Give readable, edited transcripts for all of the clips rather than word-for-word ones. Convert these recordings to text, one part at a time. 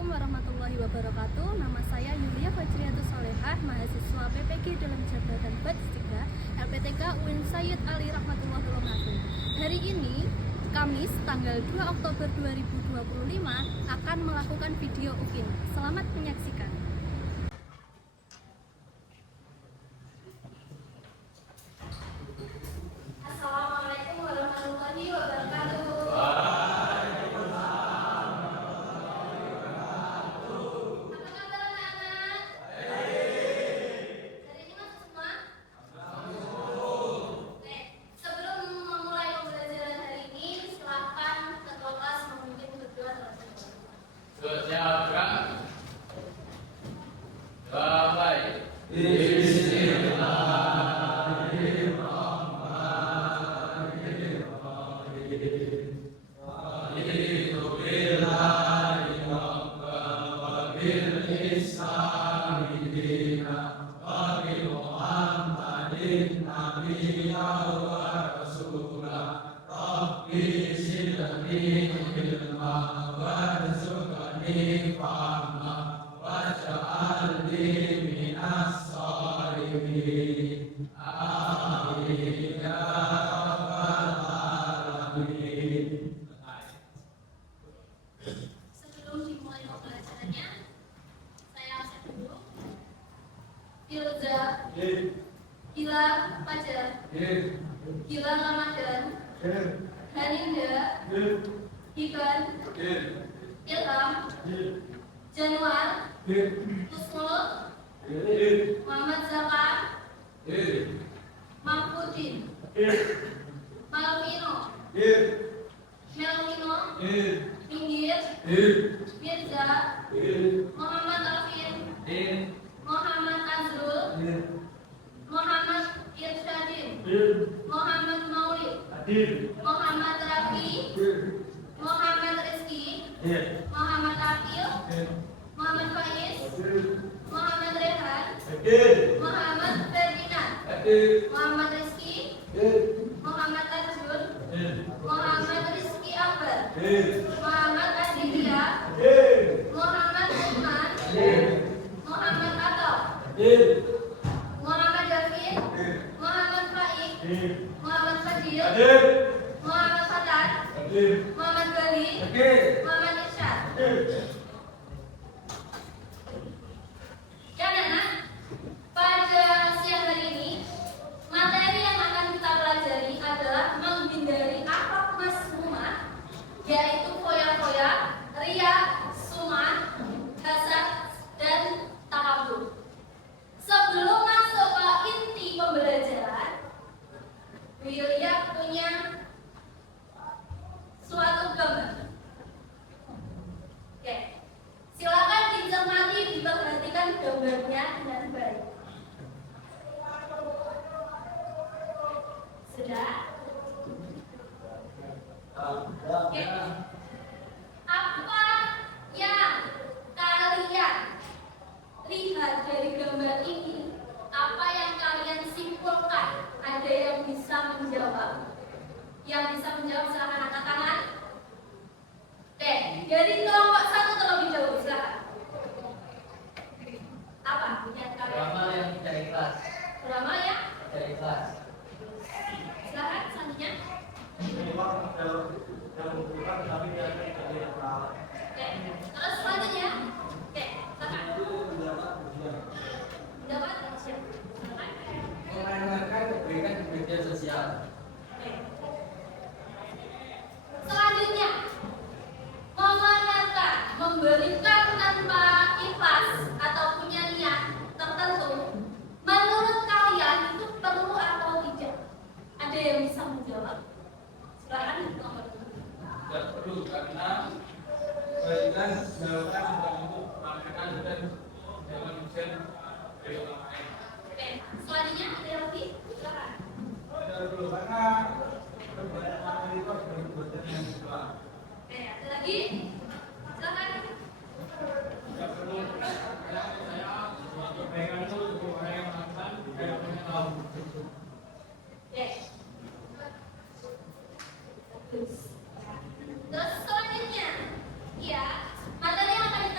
Assalamualaikum warahmatullahi wabarakatuh. Nama saya Yulia Fajriatus Solehah, mahasiswa PPG dalam jabatan Batch 3 LPTK UIN Sayyid Ali Rahmatullah Tulungagung. Hari ini, Kamis, tanggal 2 Oktober 2025, akan melakukan video UIN. Selamat menyaksikan. Assalamualaikum warahmatullahi wabarakatuh. Sebelum dimulai pembelajarannya, saya absen dulu. Firza, Gilang Fajar, Gilang Ramadan, Haninda, Ivan, Ilham, Januar, Kusnul, Muhammad Zaka, Mahfudin, Malvino, Melvino, Minggir, Mirza, Muhammad Alvin, Muhammad Azrul, Muhammad Irsyadin, Muhammad Maulid, Muhammad Rafi, Muhammad Rizki, Muhammad Akil, Muhammad Faiz, Muhammad Rehan, Muhammad Ferdinand, Muhammad Rizki, Muhammad Tajul, Muhammad Rizki Akbar, Muhammad Adilia, Muhammad Uthman, Muhammad Atok, Muhammad David, Muhammad Faik, Muhammad Fadil, Muhammad Fatat, Muhammad Gali, Muhammad Irsyad. Ya anak-anak, pada siang hari ini materi yang akan kita pelajari adalah menghindari akhlak mazmumah, yaitu foya-foya, ria, sum'ah, hasad, dan takabur. Sebelum masuk ke inti pembelajaran, Bu Yulia punya suatu gambar. Oke, silakan dicermati, diperhatikan gambarnya dengan baik. Sudah? Oke. Apa yang kalian lihat dari gambar ini? Apa yang kalian simpulkan? Ada yang bisa menjawab? Yang bisa menjawab silakan angkat tangan. Oke, dari kelompok satu terlebih dahulu silakan. Apa yang kalian? Beramal yang tidak ikhlas. Beramal ya? Tidak ikhlas. Silakan selanjutnya. Oke, terus selanjutnya. Oke, silakan. Mendapat siap. Silakan. Mengandalkan kebaikan di media sosial. Oke. Selanjutnya, memanfaatkan, memberikan tanpa ikhlas atau punya niat tertentu. Menurut kalian itu perlu atau tidak? Ada yang bisa menjawab? Silakan nomor 2. Tidak perlu karena kebaikan dilakukan bukan untuk mengatakan dan jangan bisa dari orang lain. Oke, selanjutnya ada yang lagi? Silakan. Tidak perlu karena kebaikan itu harus berbuatan yang kedua. Oke, ada lagi? Silakan. Tidak perlu karena saya suatu kebaikan itu untuk orang yang melakukan kayak punya tahu. Oke. Terus selanjutnya, ya, materi yang akan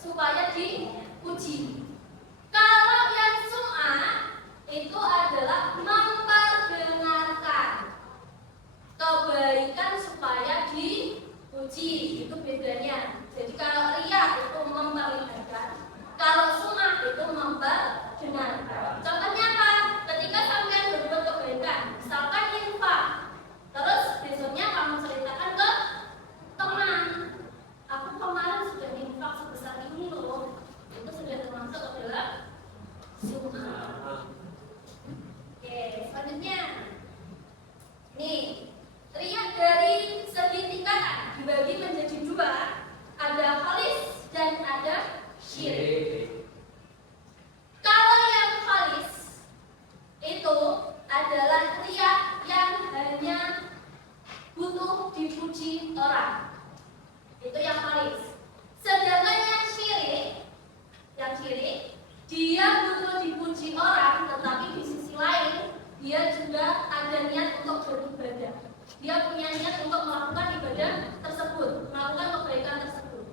supaya dipuji. Kalau yang sum'ah itu adalah memperdengarkan kebaikan supaya dipuji, itu bedanya. Jadi kalau riya itu memperlihatkan, kalau sum'ah itu memperdengarkan. Contohnya apa? Ketika sampean berbuat kebaikan, misalkan infak, terus besoknya kamu ceritakan ke teman, aku kemarin sudah infak sebesar ini loh, itu sudah termasuk adalah sum'ah. Oke, selanjutnya nih, riya dari segi tingkatan dibagi menjadi dua, ada khalis dan ada syirik. Kalau yang khalis itu adalah riya yang hanya butuh dipuji orang, itu yang khalis. Sedangkan yang syirik dia butuh dipuji orang, tetapi di sisi lain dia juga ada niat untuk beribadah. Dia punya niat untuk melakukan ibadah tersebut, melakukan kebaikan tersebut.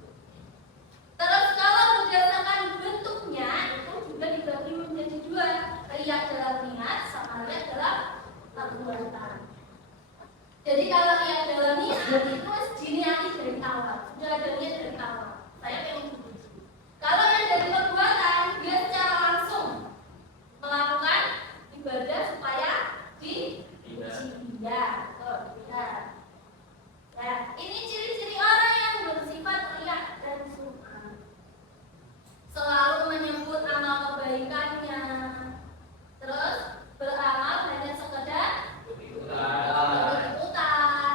Terus kalau berdasarkan bentuknya itu juga dibagi menjadi dua, riya dalam niat sama riya dalam perbuatan. Jadi kalau riya dalam niat itu diniati dari awal, sudah ada niat dari awal. Saya pengen dipuji. Kalau yang dari perbuatan dia secara langsung melakukan ibadah supaya dipuji. Ya, benar. Ya, ini ciri-ciri orang yang bersifat riya dan sum'ah. Selalu menyebut amal kebaikannya, terus beramal hanya sekedar ikut-ikutan,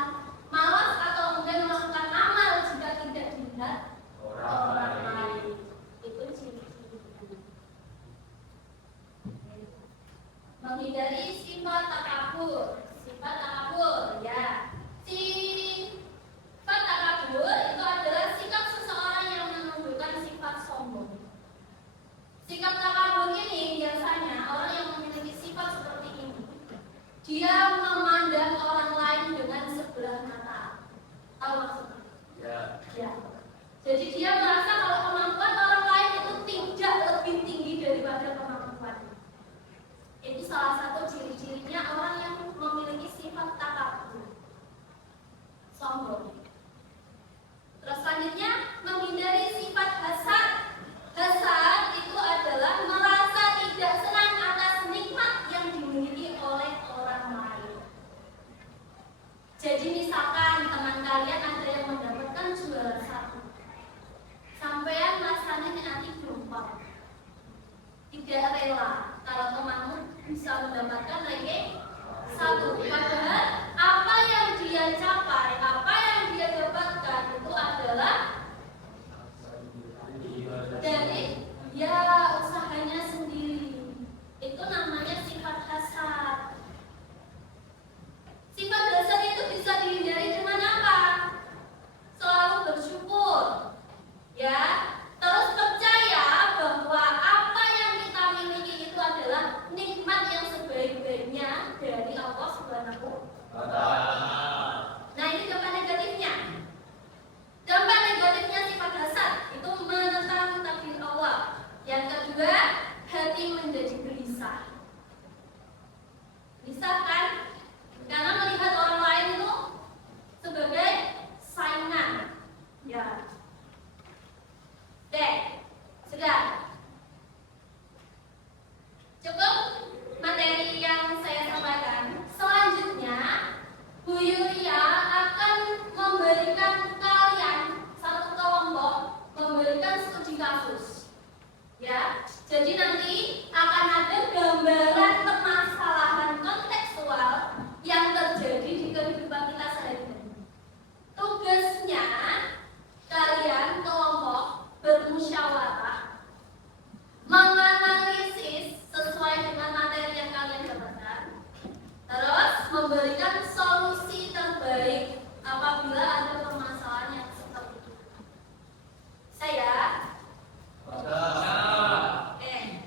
malas atau mungkin melakukan amal jika tidak dilihat orang lain. Itu ciri-cirinya. Menghindari sifat takabur. Sifat takabur, ya. Sifat takabur itu adalah sikap seseorang yang menunjukkan sifat sombong. Sikap takabur ini biasanya orang yang memiliki sifat seperti ini, dia memandang orang lain dengan sebelah mata. Tahu maksudnya? Ya. Jadi dia merasa kalau kemampuan orang lain itu tidak lebih tinggi daripada kemampuannya. Itu salah satu ciri-cirinya orang yang memiliki sifat takabur, sombong. Terus selanjutnya menghindari sifat hasad. Hasad itu adalah merasa tidak senang atas nikmat yang dimiliki oleh orang lain. Jadi misalkan teman kalian ada yang mendapatkan juara 1, sampean rasanya nanti berubah, tidak rela kalau temanmu bisa mendapatkan ranking 1. Padahal apa yang dia capai, apa yang dia dapatkan itu adalah dari ya usahanya sendiri. Itu namanya sifat hasad. Sifat hasad itu bisa dihindari dengan apa? Selalu bersyukur, ya. Terus percaya bahwa apa yang kita miliki itu adalah nikmat yang sebaik-baiknya dari Allah Subhanahu wa Ta'ala. Nah, ini dampak negatifnya. Dampak negatifnya sifat hasad itu menentang takdir Allah. Yang kedua, hati menjadi gelisah. Gelisah kan? Karena melihat orang lain itu sebagai saingan. Ya. Oke, sudah. Cukup materi yang saya sampaikan. Selanjutnya, Bu Yulia akan memberikan kalian satu kelompok, memberikan studi kasus. Ya, jadi nanti akan ada gambaran permasalahan kontekstual yang terjadi di kehidupan kita sehari-hari. Tugasnya kalian kelompok bermusyawarah, menganalisis sesuai dengan materi yang kalian dapatkan, terus memberikan solusi terbaik apabila ada permasalahan yang seperti itu. Saya. Oke.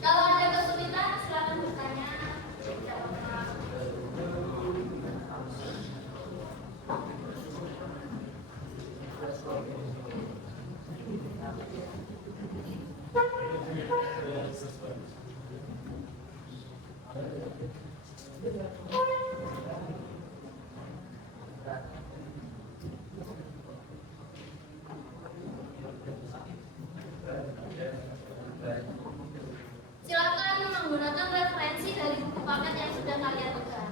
Kalau ada kesulitan, silakan bertanya. Silakan menggunakan referensi dari buku paket yang sudah kalian buka.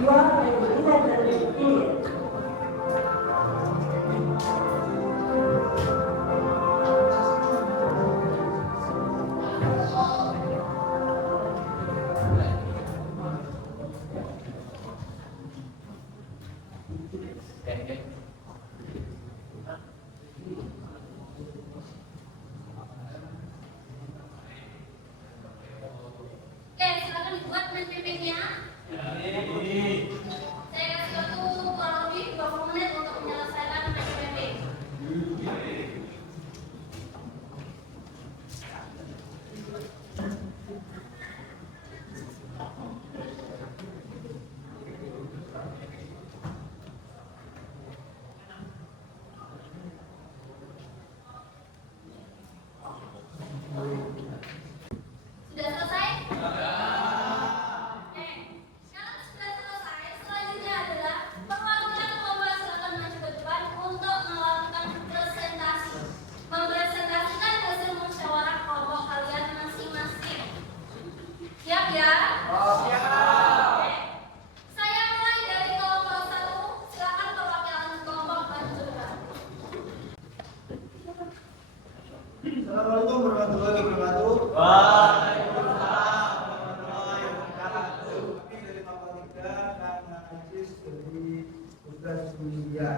You are Tekniknya, saya kasih waktu kurang lebih 20 menit untuk menyelesaikan PPP. Sudah selesai? Oke. Kalau sudah selesai, selanjutnya adalah perwakilan kelompok silakan maju ke depan untuk melakukan presentasi. Mempresentasikan hasil musyawarah kelompok kalian masing-masing. Siap ya? Siap. Oke. Saya mulai dari kelompok 1. Silakan perwakilan kelompok maju ke depan. Assalamualaikum warahmatullahi wabarakatuh. Kami dari Mapel 3 akan menganalisis dari tugas media.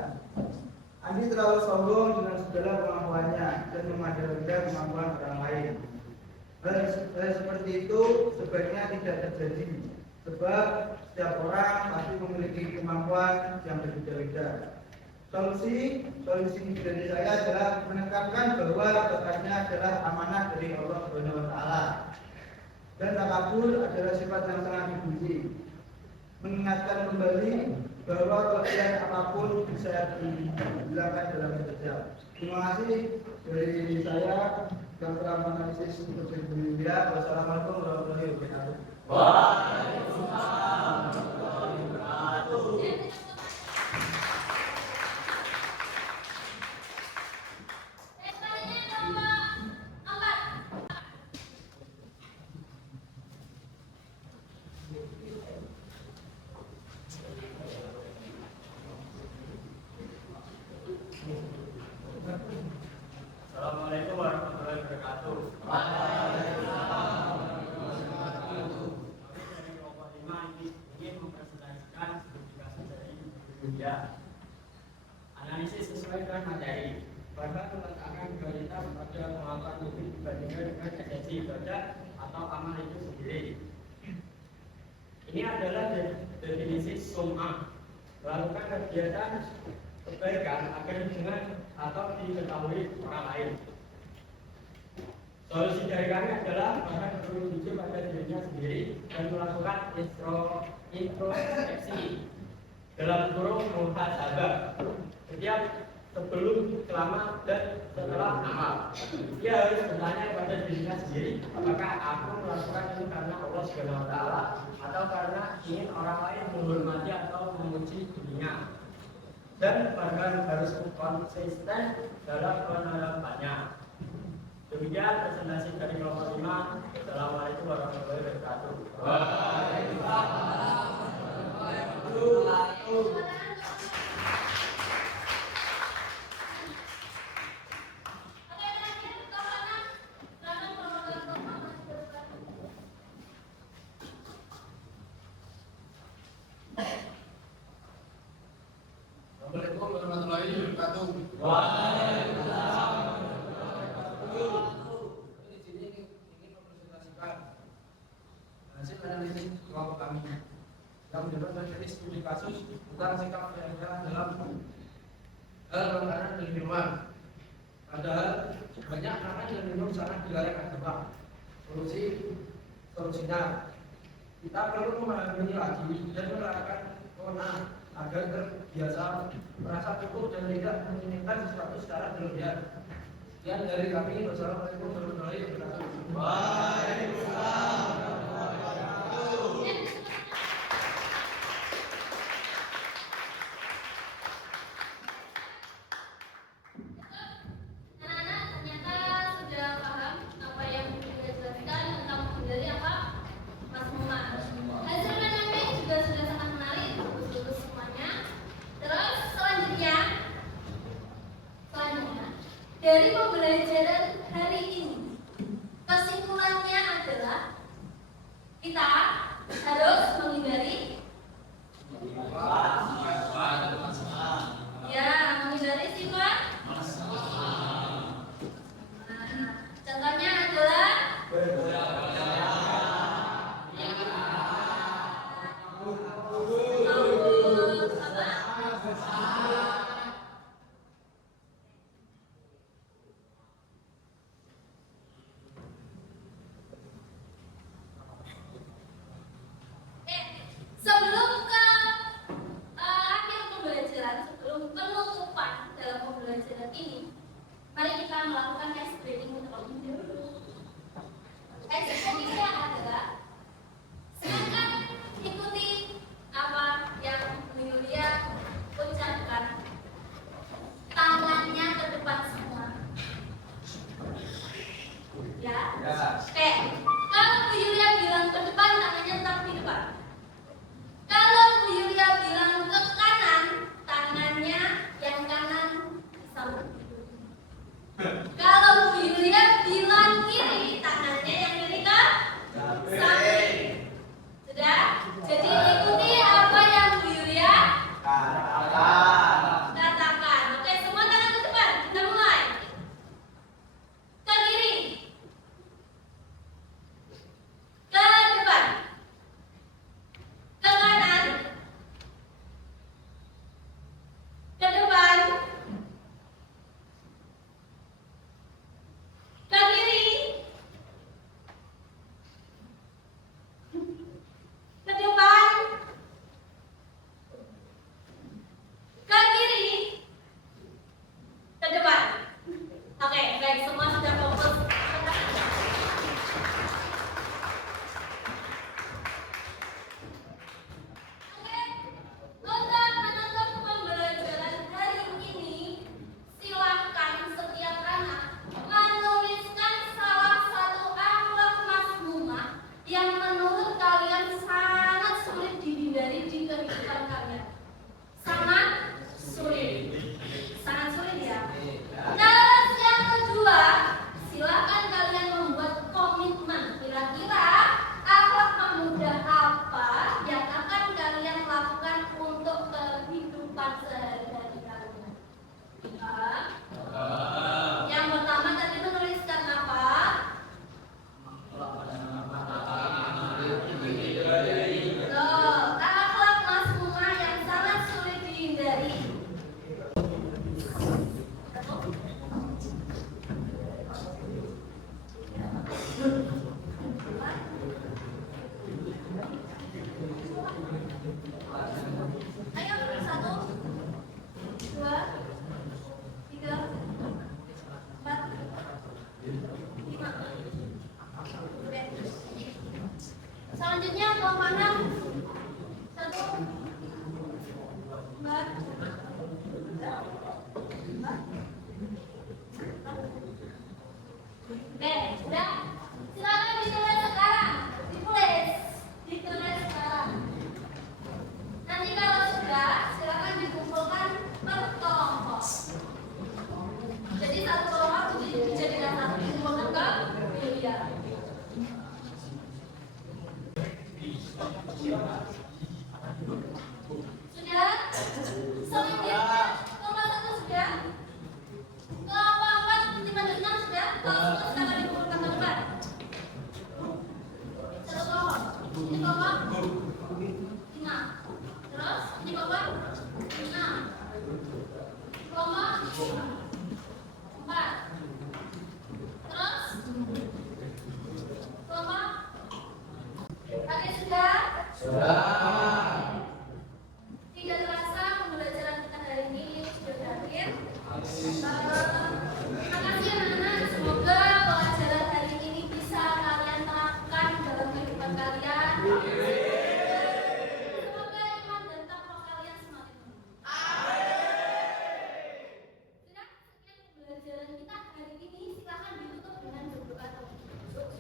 Andi terlalu sombong dengan segala kemampuannya dan memada-mada kemampuan orang lain. Hal seperti itu sebaiknya tidak terjadi, sebab setiap orang pasti memiliki kemampuan yang berbeda-beda. Solusi dari saya adalah menekankan bahwa zakatnya adalah amanah dari Allah Subhanahu wa taala. Dan takabur adalah sifat yang sangat dipuji. Mengingatkan kembali bahwa kelebihan apapun bisa dihilangkan dalam sekejap. Terima kasih dari saya yang telah menganalisis untuk media. Wassalamualaikum warahmatullahi wabarakatuh. Selanjutnya kelompok 4. Assalamualaikum warahmatullahi wabarakatuh. Dari kelompok 5 ini ingin mempresentasikan publikasi dari media. Analisis sesuai dengan materi. Pada meletakkan prioritas pada kemampuan publik dibandingkan dengan tendensi baca atau amal itu sendiri. Ini adalah definisi sum'ah. Melakukan kegiatan kebaikan agar dengan atau diketahui orang lain. Solusi dari kami adalah bahkan perlu jujur pada dirinya sendiri dan melakukan introspeksi dalam kurung muhasabah setiap sebelum, selama, dan setelah amal. Dia harus bertanya pada dirinya sendiri, apakah aku melakukan ini karena Allah Subhanahu wa taala atau karena ingin orang lain menghormati atau memuji dirinya. Dan bahkan harus konsisten dalam penerapannya. Demikian presentasi dari kelompok 5. Assalamualaikum warahmatullahi wabarakatuh. Waalaikumsalam warahmatullahi wabarakatuh. Assalamualaikum warahmatullahi wabarakatuh. Di sini ingin mempresentasikan hasil analisis kelompok kami yang mendapat dari studi kasus tentang sikap daerah dalam hal makanan dan minuman. Padahal banyak makan dan minum sangat dilarang agama. Solusinya kita perlu memahami lagi dan menerapkan kewenangan agar terbiasa merasa cukup dan tidak menginginkan sesuatu secara berlebihan. Sekian dari kami. Wassalamualaikum warahmatullahi wabarakatuh. Waalaikumsalam warahmatullahi wabarakatuh. Anak-anak ternyata sudah paham apa yang kita jelaskan tentang menghindari apa Mas Muma. Hasil PPP juga sudah sangat menarik untuk lulus semuanya. Terus selanjutnya dari pembelajaran hari ini kesimpulannya adalah kita harus menghindari menghindari sifat. Contohnya adalah Ayo, 1, 2, 3, 4, 5. Oke. Selanjutnya kelompok 6. 1, 2, 3, 4. Oke, sudah. Silakan ditulis sekarang. Ditulis sekarang. Nanti kalau sudah, silakan dikumpulkan per kelompok. Jadi satu kelompok dijadikan satu, dikumpulkan ke Yulia. Sudah? Selanjutnya kelompok 1 sudah? Kelompok 4, 5 dan 6 sudah? Kalau sudah, silakan dikumpulkan ke depan. Satu kelompok. Ini kelompok 5. Terus ini kelompok 6. Kelompok 4. Terus kelompok. Oke, sudah? Tidak terasa pembelajaran kita hari ini sudah berakhir. Terima kasih anak-anak. Semoga pelajaran hari ini bisa kalian terapkan dalam kehidupan kalian. Semoga iman dan takwa kalian semakin meningkat. Sudah, sekian pembelajaran kita hari ini. Silakan ditutup dengan berdoa terlebih dahulu.